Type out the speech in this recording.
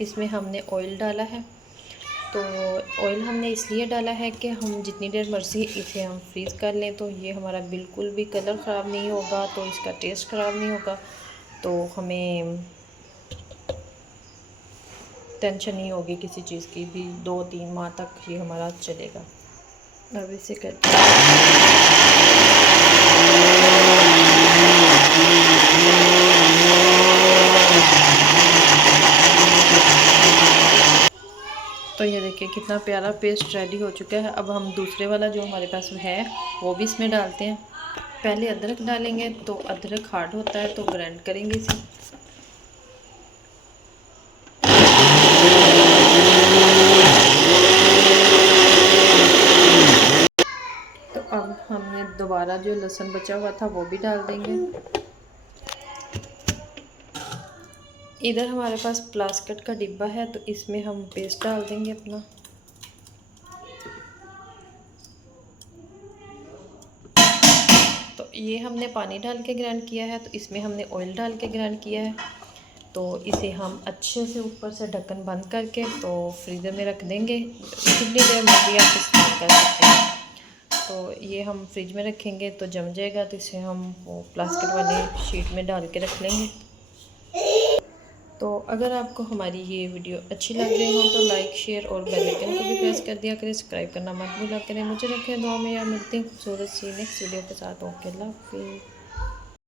इसमें हमने ऑयल डाला है। तो ऑयल हमने इसलिए डाला है कि हम जितनी देर मर्ज़ी इसे हम फ्रीज़ कर लें तो ये हमारा बिल्कुल भी कलर ख़राब नहीं होगा, तो इसका टेस्ट ख़राब नहीं होगा, तो हमें टेंशन नहीं होगी किसी चीज़ की भी। 2-3 माह तक ये हमारा चलेगा। अब इसे करके तो ये देखिए कितना प्यारा पेस्ट रेडी हो चुका है। अब हम दूसरे वाला जो हमारे पास है वो भी इसमें डालते हैं। पहले अदरक डालेंगे, तो अदरक हार्ड होता है तो ग्राइंड करेंगे इसे। तो अब हमने दोबारा जो लहसुन बचा हुआ था वो भी डाल देंगे। इधर हमारे पास प्लास्टिक का डिब्बा है तो इसमें हम पेस्ट डाल देंगे अपना। तो ये हमने पानी डाल के ग्राइंड किया है, तो इसमें हमने ऑयल डाल के ग्राइंड किया है। तो इसे हम अच्छे से ऊपर से ढक्कन बंद करके तो फ्रीज़र में रख देंगे। कितनी देर में भी आप इस्तेमाल कर सकते हैं। तो ये हम फ्रिज में रखेंगे तो जम जाएगा, तो इसे हम वो प्लास्टिक वाली शीट में डाल के रख लेंगे। तो अगर आपको हमारी ये वीडियो अच्छी लग रही हो तो लाइक, शेयर और बेल आइकन को भी प्रेस कर दिया करें। सब्सक्राइब करना मत भूला करें। मुझे रखें दुआ में, या मिलते हैं खूबसूरत सी नेक्स्ट वीडियो के साथ। ओके, अल्लाह हाफिज़।